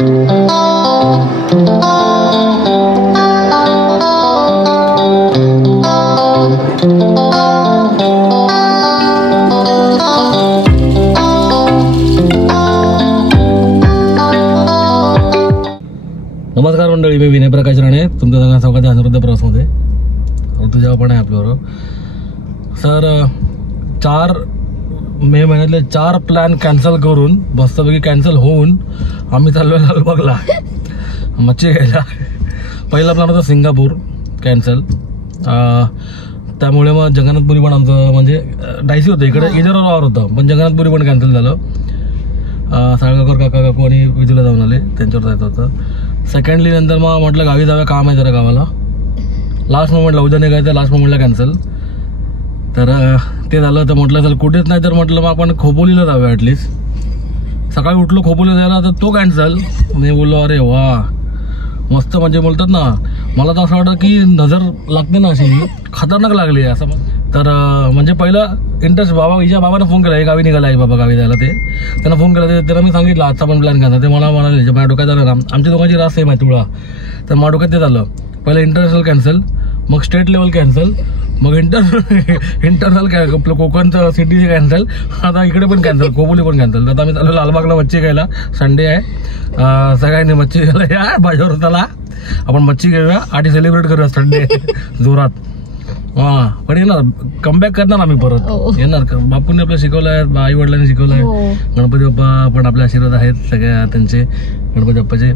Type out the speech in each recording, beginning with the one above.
नमस्कार मंडळी, मी विनय प्रकाश राणे, तुमच्या सगळ्या स्वागत अनुरुद्ध प्रवासमध्ये. ऋतुजा पण आहे आपल्याबरोबर. सर 4 मे महिन्यातले 4 प्लॅन कॅन्सल करून, मस्तपैकी कॅन्सल होऊन आम्ही चाललो लालबागला मच्छी घ्यायला. पहिला प्लॅन होता सिंगापूर, कॅन्सल. त्यामुळे मग जगन्नाथपुरी पण आमचं म्हणजे डायसी होतं. इकडे इधर वावर होतं, पण जगन्नाथपुरी पण कॅन्सल झालं. साळगावकर काका काकू आणि विजूला जाऊन आले, त्यांच्यावर जायचं होतं. सेकंडली नंतर मग म्हटलं गावी जाऊया, काम आहे जरा गावाला. लास्ट मोमेंटला उद्या निघायचं, लास्ट मोमेंटला कॅन्सल. तर ते झालं. तर म्हटलं चल कुठेच नाही, तर म्हटलं मग आपण खोपोलीला जाऊया ॲटलिस्ट. सकाळी उठलो खोपोलीला जायला, तर तो कॅन्सल. मी बोललो अरे वा मस्त, म्हणजे बोलतात ना, मला तर असं वाटतं की नजर लागते ना अशी खतरनाक लागली असं. तर म्हणजे पहिलं इंटरेस्ट हिच्या बाबांना फोन केला, हे गावी निघाला आहे बाबा गावी जायला. ते त्यांना फोन केला, त्यांना मी सांगितलं आजचा पण प्लॅन कॅन्सल. ते मला म्हणाले माझ्या डोक्यात झालं ना, आमच्या दोघांची रास सेम आहे तुळा. तर माझ्या डोक्यात ते झालं, पहिलं इंटरनॅशनल कॅन्सल, मग स्टेट लेवल कॅन्सल, मग इंटरनल आपलं कोकणचं सिटी कॅन्सल, आता इकडे पण कॅन्सल, खोपोली पण कॅन्सल. आता आम्ही चालू लालबागला मच्छी घ्यायला. संडे आहे, सगळ्यांनी मच्छी घ्यायला या बाजारावर. चला आपण मच्छी घेऊया आणि सेलिब्रेट करूया संडे जोरात. पण येणार, कमबॅक करणार आम्ही परत येणार. बापूंनी आपलं शिकवलं आहे, आई वडिलांनी शिकवलं आहे. गणपती बाप्पा पण आपले आशीर्वाद आहेत सगळ्या त्यांचे, गणपती बाप्पाचे.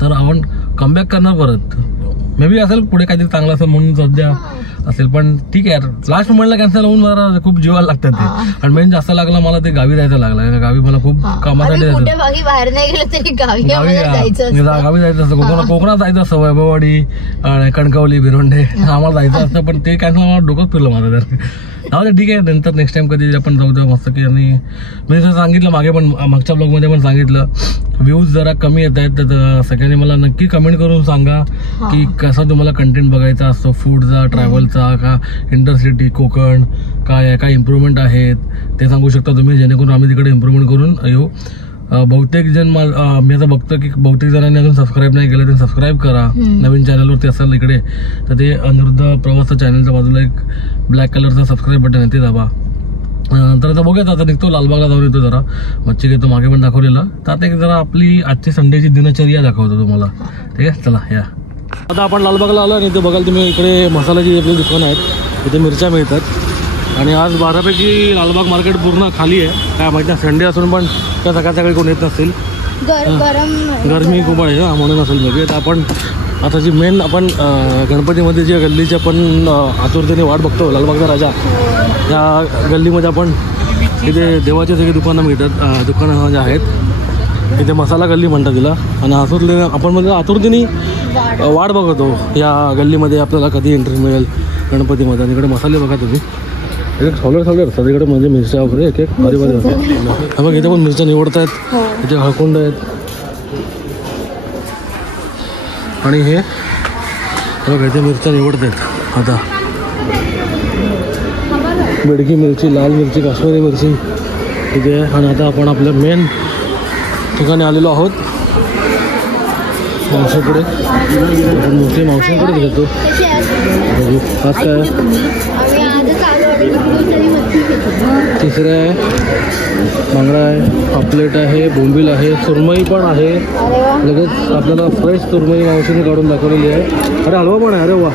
तर आपण कमबॅक करणार परत. मे बी असेल पुढे काहीतरी चांगलं असेल म्हणून सध्या असेल, पण ठीक आहे. लास्ट मोमेंटला कॅन्सल होऊन मला खूप जीवाला लागतात ते. आणि मेन जास्त लागला मला ते गावी जायचं लागलं. गावी मला खूप कामासाठी जायचं, गावी जायचं असतं. कोकणात जायचं असतं, वैभववाडी, कणकवली, भिरोंडे आम्हाला जायचं असतं. पण ते कॅन्सल मला डोकंच फिरलं माझं. तर जाऊ ठीक आहे, नंतर नेक्स्ट टाइम कधी आपण जाऊ द्या मस्त की. आणि मी जसं सांगितलं मागे पण, मागच्या ब्लॉगमध्ये पण सांगितलं, व्ह्यूज जरा कमी येत आहेत. तर सगळ्यांनी मला नक्की कमेंट करून सांगा की कसा तुम्हाला कंटेंट बघायचा असतो, फूडचा, ट्रॅव्हलचा, का इंटरसिटी, कोकण काय काय इम्प्रूव्हमेंट आहेत ते सांगू शकता तुम्ही, जेणेकरून आम्ही तिकडे इम्प्रूव्हमेंट करून येऊ. बहुतेक जण मी आता बघतो की बहुतेक जणांनी अजून सबस्क्राईब नाही केलं, तर सबस्क्राईब करा. नवीन चॅनलवरती असाल इकडे तर ते अनिरुद्ध प्रवास चॅनलच्या बाजूला एक ब्लॅक कलरचं सबस्क्राईब बटन आहे, ते दाबा. तर आता बघूयात, आता निघतो लालबागला जाऊन येतो, जरा मच्छी घेतो, मागे पण दाखवलेलं. तर आता एक जरा आपली आजची संडेची दिनचर्या दाखवतो तुम्हाला, ठीक आहे. चला या. आता आपण लालबागला आलो आणि इथे बघाल तुम्ही, इकडे मसाल्याची आपली दुकानं आहेत, इथे मिरच्या मिळतात. आणि आज 12पैकी लालबाग मार्केट पूर्ण खाली आहे. काय माहिती नाही, संडे असून पण त्या सकाळी कोण येत नसतील, गरमी खूप आहे म्हणून असेल बघे. तर आपण आता जी मेन आपण गणपतीमध्ये जे गल्लीची आपण आतुरतेने वाट बघतो, लालबागचा राजा, या गल्लीमध्ये आपण इथे देवाचे सगळे दुकानं मिळतात. दुकानं जे आहेत इथे मसाला गल्ली म्हणतात तिला. आणि आपण म्हणजे आतुरतेने वाट बघतो या गल्लीमध्ये आपल्याला कधी एंट्री मिळेल गणपतीमध्ये. आणि इकडे मसाले बघा तुम्ही, एक सगळे सगळीकडे म्हणजे मिरच्या वगैरे एक भारी भारी होतात. बघ इथे पण मिरच्या निवडत आहेत, इथे हळकुंड आहेत. आणि हे बघा इथे मिरच्या निवडत आहेत आता, बेडगी मिरची, लाल मिरची, काश्मीरी मिरची इथे आहे. आणि आता आपण आपल्या मेन ठिकाणी आलेलो आहोत, मावशीकडे. मोठी मावशींकडेच घेतो. आज काय तिसरं आहे, बांगडा आहे, पापलेट आहे, बोंबील आहे, सुरमई पण आहे. लगेच आपल्याला फ्रेश सुरमई मावशीने काढून दाखवलेली आहे. अरे हलवा पण आहे, अरे वा.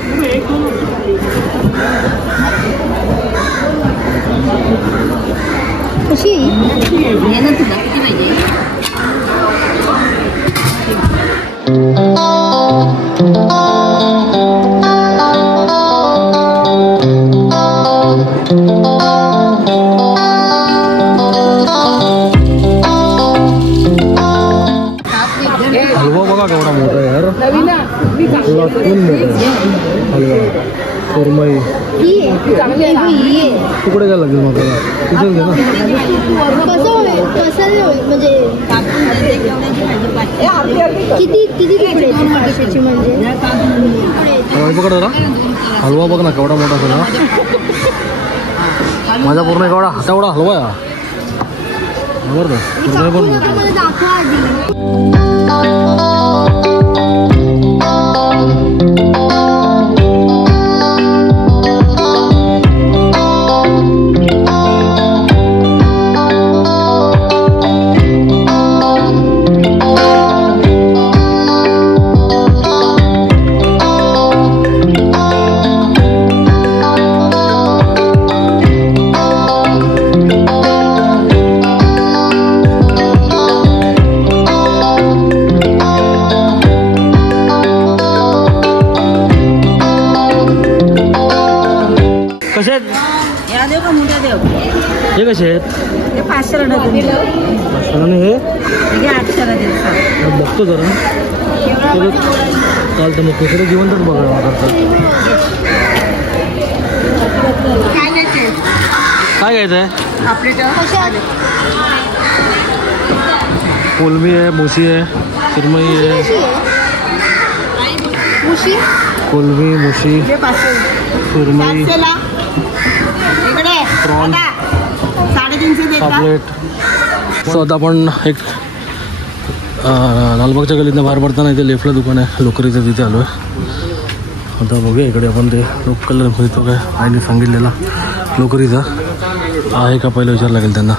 हलवा बघा केवढा मोठा आहे यार, थोडा फुल मोठा आहे हलवा. सुरमई तुकडे काय लागेल मग तिथेच घे ना. पकड जरा हलवा बघ ना केवढा मोठा झाला. माझा पूर्ण केवढा हातावडा हलवा आहे. बरोबर. कसे आहेत? हे 500 ला डझन. आणि हे 800 ला देतात. बघतो जरा चालतं. मग तिकडे जिवंतच बघा करतात. काय घ्यायचं आहे? कोलंबी आहे, मोशी आहे, सुरमई आहे, कोलंबी, मोशी, सुरमई, प्रॉन, पापलेट. सो आता आपण एक लालबागच्या गल्लीतनं बाहेर पडताना इथे लेफ्टला दुकान आहे लोकरीचं, तिथे आलो आहे. आता बघूया इकडे आपण ते लोकल मिळतो काय आईने सांगितलेला लोकरीचा आहे का पहिलं विचार लागेल त्यांना.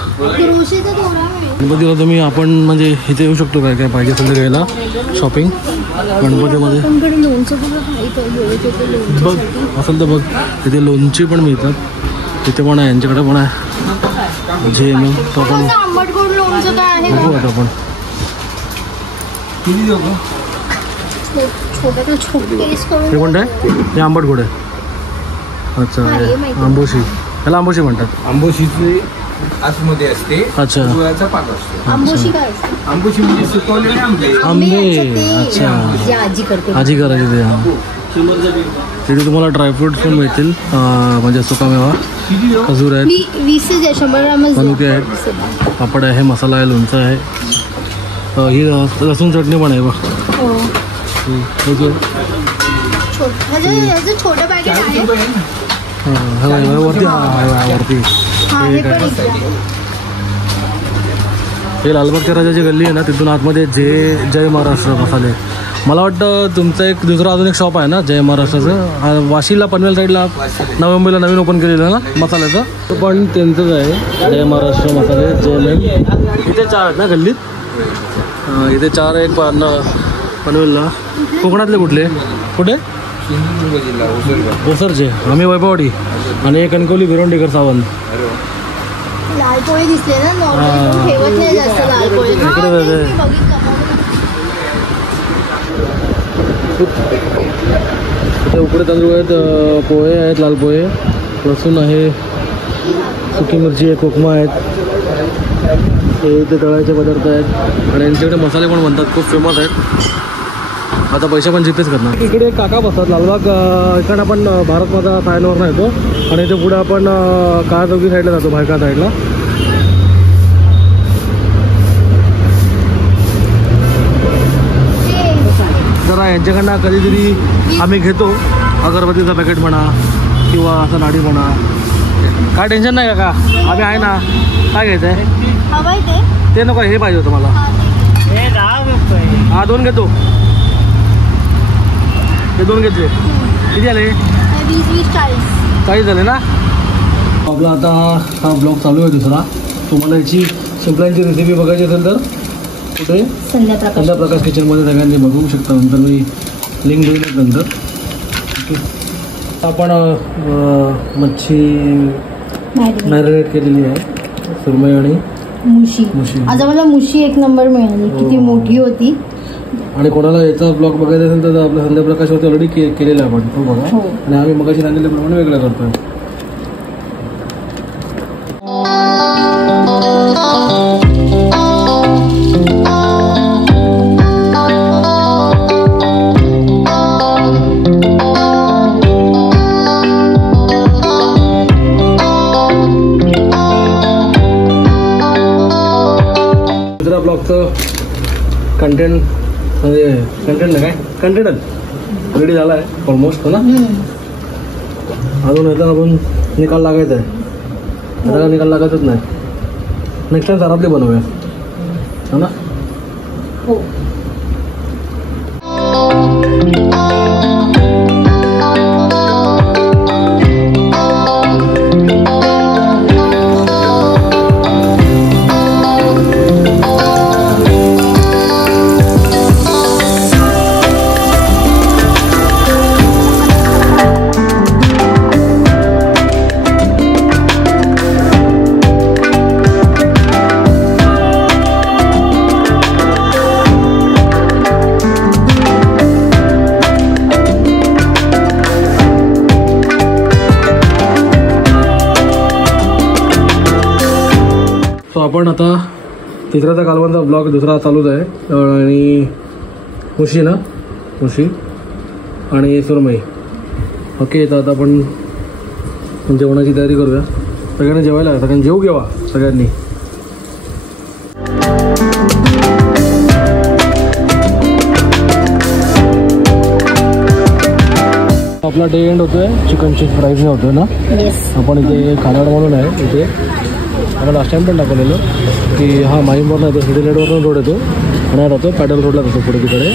गणपतीला तुम्ही आपण म्हणजे इथे येऊ शकतो काय काय पाहिजे असेल तर घ्यायला शॉपिंग गणपतीमध्ये. बघ असेल तर बघ इथे लोणची पण मिळतात, इथे पण आहे, यांच्याकडे पण आहे जे मग तो आपण बघू आता आपण. हे कोणतं आहे? हे आंबट गोड आहे. अच्छा आंबोशी, त्याला आंबोशी म्हणतात. आंबोशीची आतमध्ये असते. अच्छा गुळाचा पाक असतो. आंबोशी काय असते? आंबोशी म्हणजे सुकवलेले आंबे. अच्छा आजी करते. आजी करायची ते. हां तिथे तुम्हाला ड्रायफ्रूट्स पण मिळतील, म्हणजे सुकामेवा, खजूर आहेत, 100 ग्राम मनुके आहेत, पापड आहे, मसाला आहे, लोणचं आहे, ही लसूण चटणी पण आहे बघ. छोटं पॅकेट आहे. वरती वरती हे लालबागच्या राजाची गल्ली आहे ना, तिथून आतमध्ये जय महाराष्ट्र मसाले. मला वाटतं तुमचं एक दुसरं अजून एक शॉप आहे ना जय महाराष्ट्राचं, वाशीला पनवेल साईडला नवी नवीन ओपन केलेलं ना मसाल्याचं, पण त्यांचंच आहे जय महाराष्ट्र मसाले. जय मेन इथे 4 आहेत ना गल्लीत, इथे 4 एक पनवेलला. कोकणातले कुठले कुठे? ओसरचे. आम्ही वैभववाडी आणि कणकवली भिरोंडेकर सावंत. लाल पोळी दिसले ना, नॉर्मल ठेवत नाही जास्त लाल पोळी. इथे उकडे तांदूळ आहेत, पोहे आहेत, लाल पोहे, लसूण आहे, सुकी मिरची आहे, कोकमा आहेत, हे इथे तळायचे पदार्थ आहेत आणि यांच्याकडे मसाले पण बनतात, खूप फेमस आहेत. आता पैसे पण जिथेच करणार. इकडे काका बसतात लालबाग, इकडे आपण भारत माता सायनवरनं येतो आणि इथे पुढे आपण काळाचौकी साईडला जातो, भायखळा साईडला. जरा यांच्याकडनं कधीतरी आम्ही घेतो अगरबत्तीचा पॅकेट म्हणा किंवा असं नाडी म्हणा. काय टेन्शन नाही काका, आम्ही आहे ना. काय घ्यायचं आहे? ते नको, हे पाहिजे होतं मला. हा 2 घेतो. ते 2 घेतले. किती आले? 40 झाले ना. आपला आता हा ब्लॉग चालू आहे दुसरा. तुम्हाला याची शिंपल्यांची रेसिपी बघायची असेल तर कुठे? संध्या प्रकाश किचनमध्ये सगळ्यांनी बघू शकता. नंतर मी लिंक देईनच नंतर. ओके. आपण मच्छी मॅरिनेट केलेली आहे, सुरमई आणि मुशी. आज आम्हाला मुशी 1 नंबर मिळाली. किती मोठी होती. आणि कोणाला याचा ब्लॉग बघायचा असेल तर आपल्या संध्या प्रकाशवरती ऑलरेडी केलेला आहे आपण, तो बघा. आणि आम्ही मगाशी सांगितल्याप्रमाणे वेगळं करतोय. दुसऱ्या ब्लॉगचं कंटेंट नाही काय कंटेंटच रेडी झाला आहे ऑलमोस्ट, हो ना. अजून याचा आपण निकाल लागायचा आहे. त्याला निकाल लागायचंच नाही. नेक्स्ट टाइम घरातले बनवूया, हो ना. हो. आपण आता तिसऱ्याचा कालवणचा ब्लॉग दुसरा चालूच आहे आणि मुशी ना मुशी आणि सुरमई. ओके तर आता आपण जेवणाची तयारी करूया. सगळ्यांनी जेवायला सगळ्यांनी जेवू घेवा सगळ्यांनी. आपला डे एंड होतोय चिकनची फ्राईजने होतोय ना. आपण इथे खानाड म्हणून आहे इथे आपण लास्ट टाइम पण दाखवलेलं की हा माहीमवरून येतो सिटी लेडवरून रोड येतो आणि राहतो पॅडल रोडला जातो पुढे तिकडे.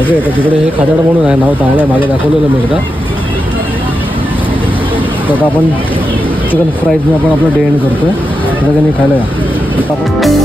ओके तर तिकडे हे खानाड म्हणून आहे नाव चांगलं आहे मागे दाखवलेलं मी एकदा. तर आता आपण चिकन फ्राईजने आपण आपलं डे एंड करतोय सगळ्यांनी खायला या. आपण